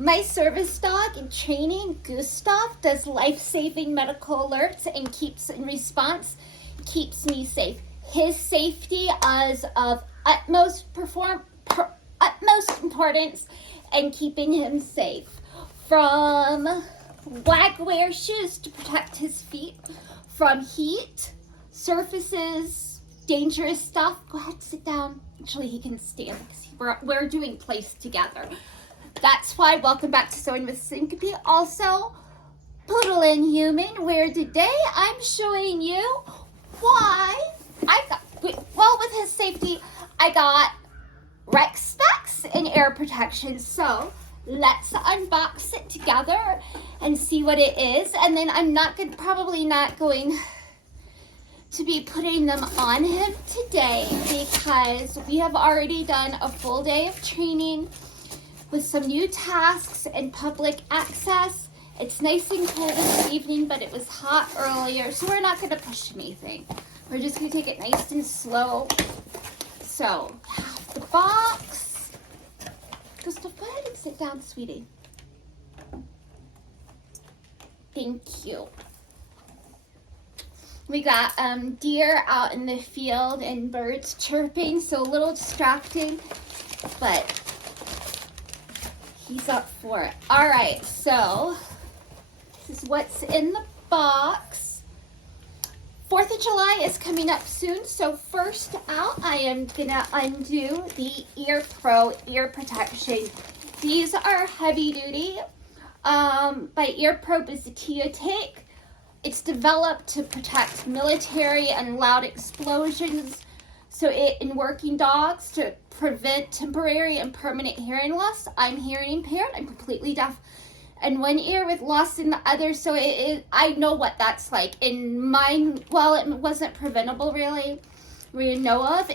My service dog in training, Gustav, does life-saving medical alerts and keeps me safe. His safety is of utmost importance and keeping him safe. From wagwear shoes to protect his feet from heat, surfaces, dangerous stuff. Go ahead, sit down. Actually, he can stand because we're doing place together. That's why, welcome back to Sewing with Syncope. Also, Poodle and Human, where today I'm showing you why with his safety, I got RexSpecs and air protection. So let's unbox it together and see what it is. And then I'm probably not going to be putting them on him today because we have already done a full day of training with some new tasks and public access. It's nice and cold this evening, but it was hot earlier, so we're not going to push anything. We're just going to take it nice and slow. So, the box. Gustav, go ahead and sit down, sweetie. Thank you. We got deer out in the field and birds chirping, so a little distracting, but he's up for it. All right, so this is what's in the box. 4th of July is coming up soon, so first out, I am gonna undo the Ear Pro ear protection. These are heavy duty by Ear Pro bestie. It's developed to protect military and loud explosions. So in working dogs to prevent temporary and permanent hearing loss. I'm hearing impaired. I'm completely deaf in one ear with loss in the other. So I know what that's like. In mine, well, it wasn't preventable really. We know of.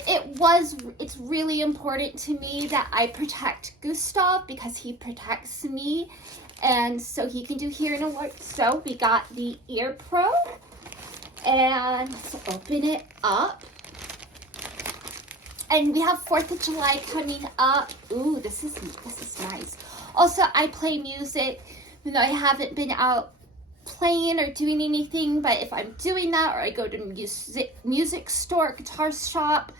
It's really important to me that I protect Gustav because he protects me. And so he can do hearing alerts. So we got the Ear Pro. And let's open it up. And we have 4th of July coming up. Ooh, this is nice. Also, I play music, even though I haven't been out playing or doing anything. But if I'm doing that, or I go to music store, guitar shop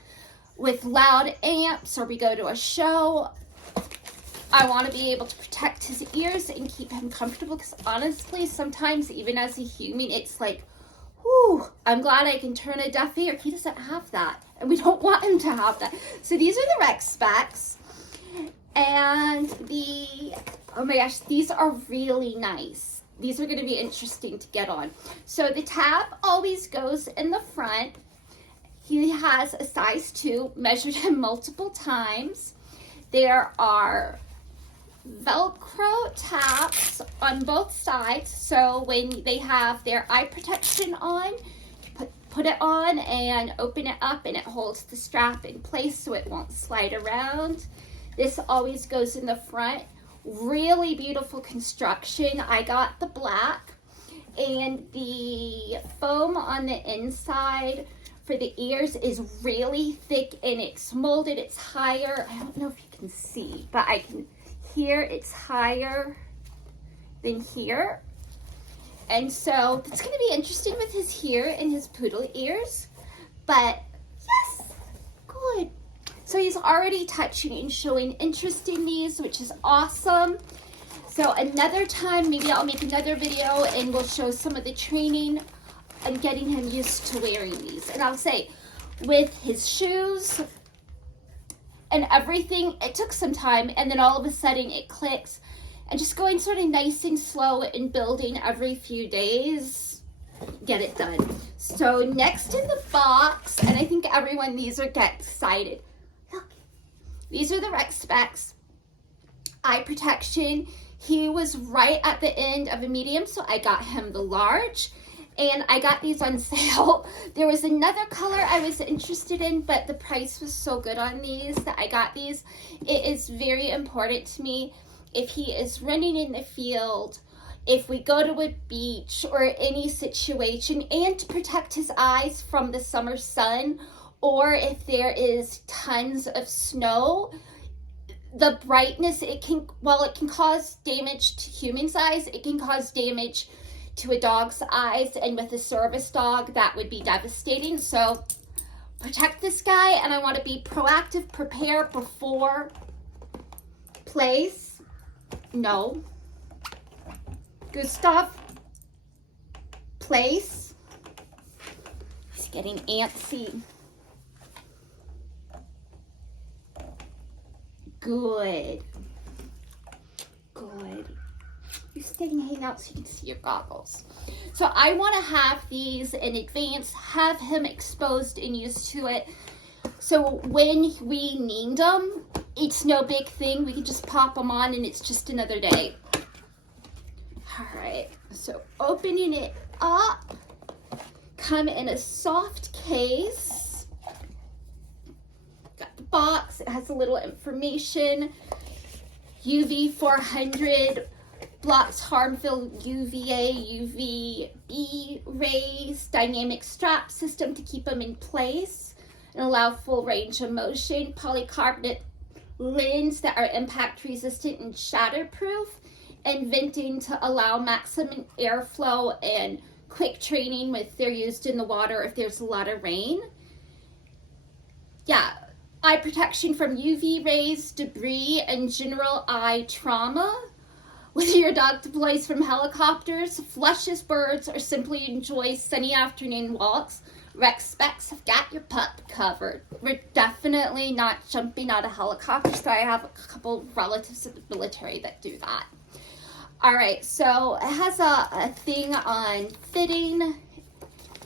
with loud amps, or we go to a show, I want to be able to protect his ears and keep him comfortable. Because honestly, sometimes even as a human, it's like, whew, I'm glad I can turn a deaf ear. He doesn't have that, and we don't want him to have that. So these are the RexSpecs, and oh my gosh, these are really nice. These are going to be interesting to get on. So the tab always goes in the front. He has a size 2, measured him multiple times. There are Velcro tabs on both sides, so when they have their eye protection on, put it on and open it up, and it holds the strap in place so it won't slide around. This always goes in the front. Really beautiful construction. I got the black, and the foam on the inside for the ears is really thick, and it's molded. It's higher. I don't know if you can see, but I can hear it's higher than here. And so it's going to be interesting with his hair and his poodle ears. But yes, good. So he's already touching and showing interest in these, which is awesome. So another time, maybe I'll make another video and we'll show some of the training and getting him used to wearing these. And I'll say, with his shoes and everything, it took some time, and then all of a sudden it clicks. And just going sort of nice and slow and building every few days, get it done. So next in the box, and I think everyone, these are get excited. Look, these are the RexSpecs eye protection. He was right at the end of a medium, so I got him the large. And I got these on sale. There was another color I was interested in, but the price was so good on these that I got these. It is very important to me if he is running in the field, if we go to a beach or any situation, and to protect his eyes from the summer sun, or if there is tons of snow. the brightness, it can cause damage to humans' eyes, it can cause damage to a dog's eyes, and with a service dog, that would be devastating. So protect this guy, and I want to be proactive, prepare before plays. No. Gustav, place. He's getting antsy. Good. Good. You're staying hanging out so you can see your goggles. So I want to have these in advance, have him exposed and used to it. So when we need them, it's no big thing. We can just pop them on and it's just another day. All right, so opening it up, come in a soft case. Got the box, it has a little information. UV 400, blocks harmful UVA, UVB rays, dynamic strap system to keep them in place and allow full range of motion, polycarbonate lens that are impact resistant and shatterproof, and venting to allow maximum airflow and quick training with they're used in the water if there's a lot of rain. Yeah, eye protection from UV rays, debris, and general eye trauma. Whether your dog deploys from helicopters, flushes birds, or simply enjoys sunny afternoon walks, RexSpecs have got your pup covered. We're definitely not jumping out of helicopters, so I have a couple relatives in the military that do that. All right, so it has a thing on fitting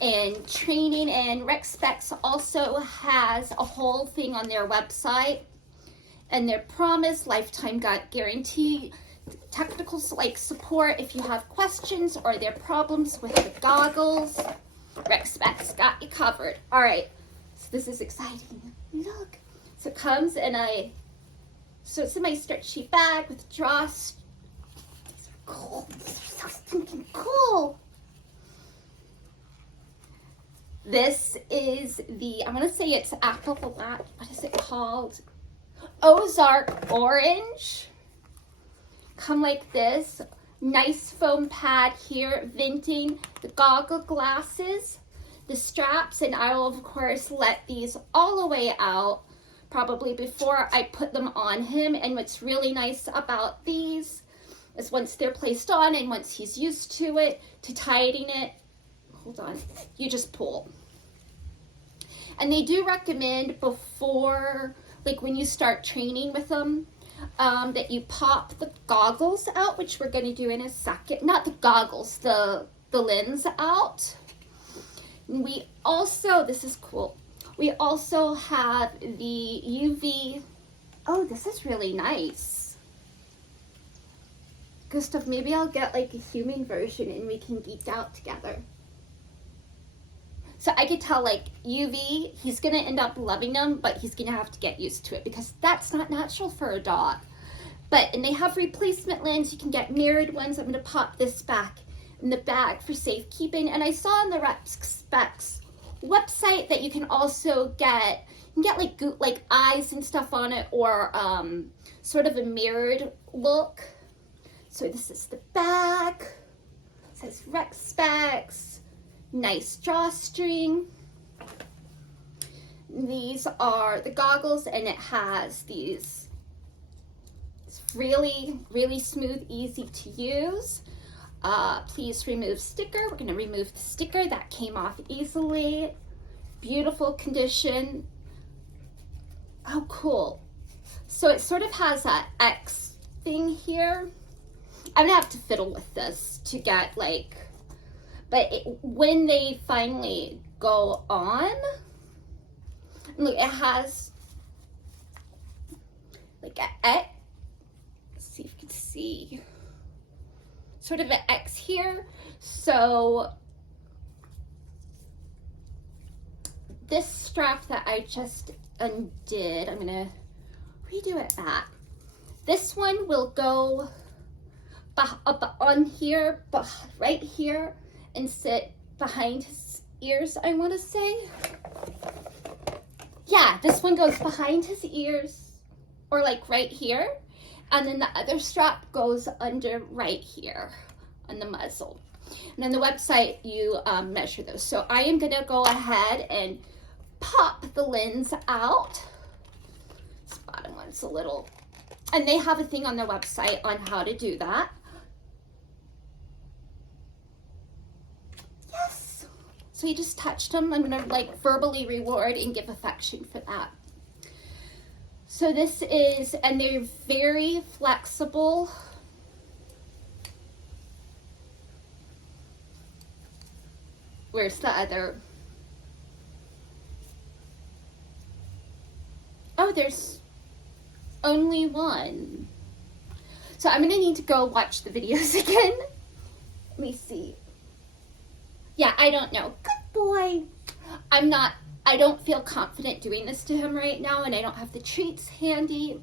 and training, and RexSpecs also has a whole thing on their website and their promise, lifetime guarantee, technical like support if you have questions or there are problems with the goggles. RexSpecs got you covered. All right, so this is exciting. Look, so it comes in so it's in my stretchy bag with drawstring. Cool. These are so stinking cool. This is I'm going to say it's apple black. What is it called? Ozark orange. Come like this. Nice foam pad here, venting the goggle glasses, the straps, and I will, of course, let these all the way out probably before I put them on him. And what's really nice about these is once they're placed on and once he's used to it, to tighten it, hold on, you just pull. And they do recommend before, like when you start training with them, that you pop the goggles out, which we're going to do in a second. Not the goggles, the lens out. We also, this is cool, we also have the UV. Oh, this is really nice. Gustav, maybe I'll get like a human version and we can geek out together. So I could tell like UV, he's going to end up loving them, but he's going to have to get used to it because that's not natural for a dog. And they have replacement lens. You can get mirrored ones. I'm going to pop this back in the bag for safekeeping. And I saw on the RexSpecs website that you can also get like eyes and stuff on it, or sort of a mirrored look. So this is the bag. It says RexSpecs. Nice drawstring. These are the goggles, and it has these. It's really, really smooth, easy to use. Please remove sticker. We're going to remove the sticker. That came off easily. Beautiful condition. Oh, cool. So it sort of has that X thing here. I'm going to have to fiddle with this to get like, but when they finally go on, look, it has like an X. Let's see if you can see. Sort of an X here. So this strap that I just undid, I'm gonna redo it back. This one will go up on here, right here, and sit behind his ears, I want to say. Yeah, this one goes behind his ears. or like right here. And then the other strap goes under right here on the muzzle. And on the website, you measure those. So I am gonna go ahead and pop the lens out. This bottom one's a little, and they have a thing on their website on how to do that. Yes. So you just touched them. I'm gonna like verbally reward and give affection for that. So this is, and they're very flexible. Where's the other? Oh, there's only one. So I'm gonna need to go watch the videos again. Let me see. Yeah, I don't know. Good boy. I don't feel confident doing this to him right now, and I don't have the treats handy.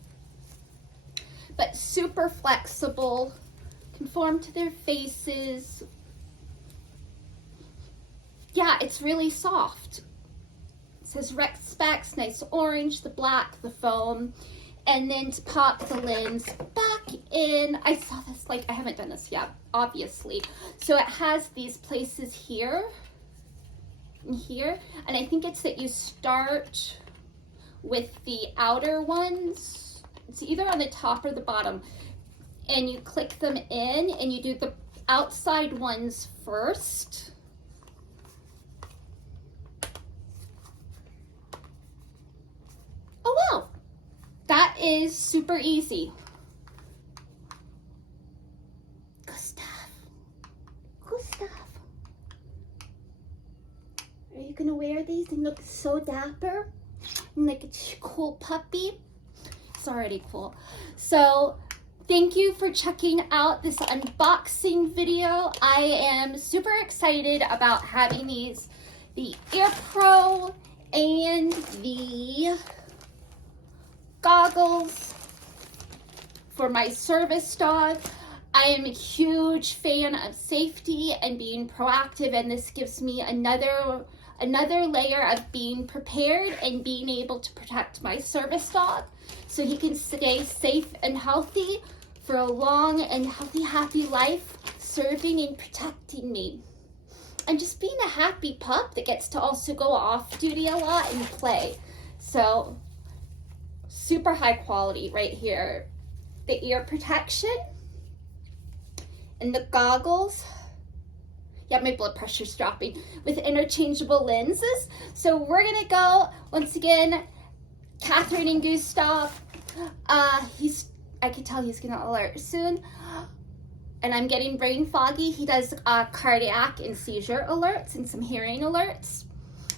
But super flexible, conform to their faces. Yeah, it's really soft. It says RexSpecs, nice orange, the black, the foam. And then to pop the lens back in, I saw this, like, I haven't done this yet, obviously. So it has these places here and here. And I think it's that you start with the outer ones. It's either on the top or the bottom. And you click them in and you do the outside ones first. Oh, wow. That is super easy. Gustav. Are you gonna wear these and look so dapper? And like a cool puppy? It's already cool. So thank you for checking out this unboxing video. I am super excited about having these, the Ear Pro and the goggles for my service dog. I am a huge fan of safety and being proactive, and this gives me another layer of being prepared and being able to protect my service dog so he can stay safe and healthy for a long and healthy, happy life, serving and protecting me. And just being a happy pup that gets to also go off duty a lot and play. So super high quality right here. The ear protection and the goggles. Yeah, my blood pressure's dropping, with interchangeable lenses. So we're gonna go, once again, Catherine and Gustav. I can tell he's gonna alert soon. And I'm getting brain foggy. He does cardiac and seizure alerts and some hearing alerts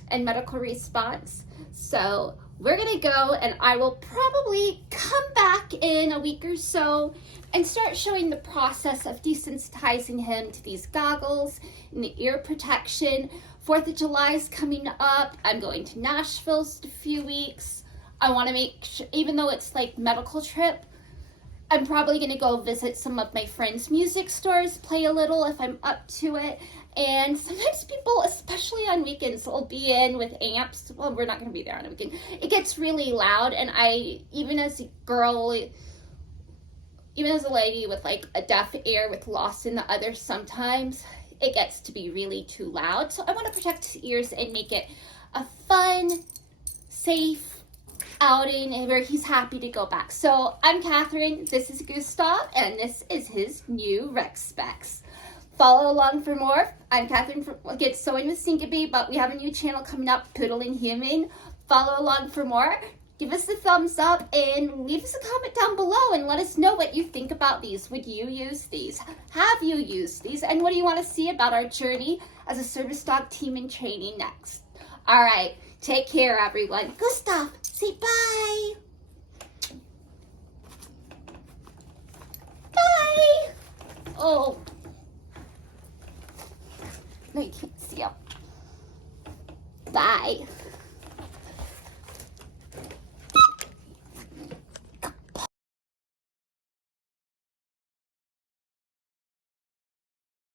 and medical response. So we're gonna go, and I will probably come back in a week or so and start showing the process of desensitizing him to these goggles and the ear protection. 4th of July is coming up. I'm going to Nashville in a few weeks. I wanna make sure, even though it's like medical trip, I'm probably gonna go visit some of my friends' music stores, play a little if I'm up to it. And sometimes people, especially on weekends, will be in with amps. Well, we're not gonna be there on a weekend. It gets really loud, and I, even as a girl, even as a lady with like a deaf ear with loss in the other, sometimes it gets to be really too loud. So I wanna protect his ears and make it a fun, safe outing where he's happy to go back. So I'm Catherine, this is Gustav, and this is his new RexSpecs. Follow along for more. I'm Catherine from Get Sewing with Syncope, but we have a new channel coming up, Poodle and Human. Follow along for more. Give us a thumbs up and leave us a comment down below and let us know what you think about these. Would you use these? Have you used these? And what do you want to see about our journey as a service dog team in training next? All right, take care, everyone. Gustav, say bye. Bye. Oh. No, you can't see him. Bye.